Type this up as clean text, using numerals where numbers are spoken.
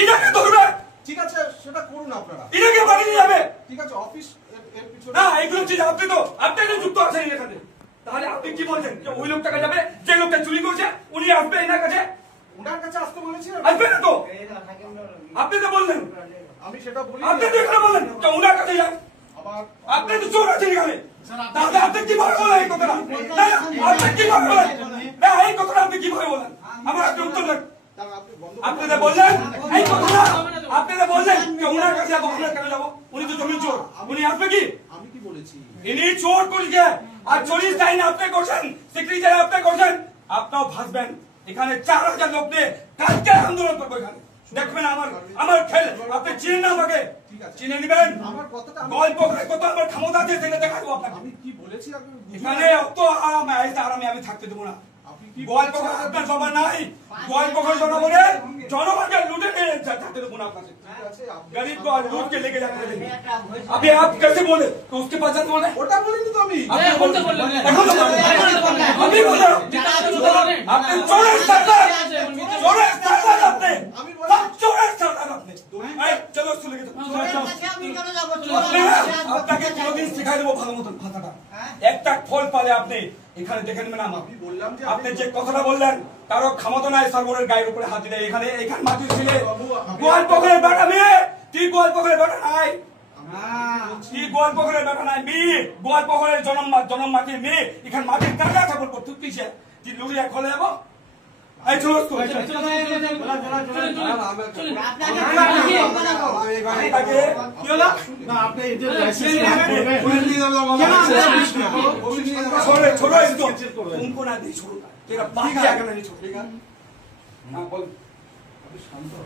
এটাকে ধরবে। ঠিক আছে সেটা করুন আপনারা। এটাকে বাড়ি নিয়ে যাবে। ঠিক আছে অফিস এর পিছনে না এগুলো ঠিক আপনি তো যুক্ত আছেন এখানে। তাহলে আপনি কি বলছেন যে ওই লোকটাকে যাবে যে লোকটা চুরি করছে উনি আসবে এনার কাছে? ওনার কাছে আসতে বলেছিলেন? আসবে না তো? আপনি তো বললেন। আমি সেটা বলি। আপনি তো এখানে বললেন যে ওনার কাছে যান। আপনি তো চোর আছেন এখানে। তাহলে আপনি কিভাবে বলেন এই কথাটা? না আপনি কিভাবে বলেন? না এই কথাটা আপনি কিভাবে বলেন? আমার একটা উত্তর দেন। আপনি তো বললেন এই কথাটা, আপনি তো বললেন যে ওনার কাছে যাবো, ওনার কাছে যাবো। উনি তো জমির চোর, উনি আসবে কি? আমি কি বলেছি? ইনি চোর করেছে আর চুরি সাইন আপনি করছেন, সেক্রেটারি আপনি করছেন। আপনিও ভাসবেন এখানে 4000 লোক নিয়ে কালকে আন্দোলন করবো এখানে। দেখবেন আমার খেল আপনি চিনেন না আমাকে, চিনে নিবেন। গল্প করে কত আমার ক্ষমতা আছে সেটা দেখা দেবো আপনাকে। আমি কি বলেছি এখানে অত আরামে আমি থাকতে দেবো না। গল্প করে আপনার সবার নাই, গল্প করে জনগণকে লুটে নিয়ে থাকতে देबो ना आपसे। गरीब को लूट के लेके जाते हैं। अभी आप कैसे बोले तो उसके पास जाते बोले? ওটা বলিনি তো আমি। আপনি বলতে বললেন। अभी बोले आपने चोर सरदार, चोर सरदार आपने, सब चोर सरदार आपने। चलो सुन लेके আপনাকে কোনদিন শিখাই দেবো ভালো মতন ভাষাটা। একটা ফল পালে আপনি এখানে দেখে নেবেন। আমি বললাম যে আপনি যে কথাটা বললেন তারও ক্ষমতা নাই সার্ভারের গায়ের উপরে হাত দিলে। এখানে মাটি ছিলে গোয়াল পকড়ের বেটা মেয়ে, তুই গোয়াল পকড়ের বেটা নাই, তুই গোয়াল পকড়ের বেটা নাই মেয়ে, গোয়াল পকড়ের জন্ম মাটির মেয়ে। এখানে মাটির কাজা থাকবো তুই কিসে তুই লুড়িয়া খোলে যাবো। এই চলো না আপনি छोड़ो इसको, तुमको ना दी छोड़ो, तेरा बाप क्या करना नहीं छोड़ेगा। हाँ बोल, अभी शांत हो।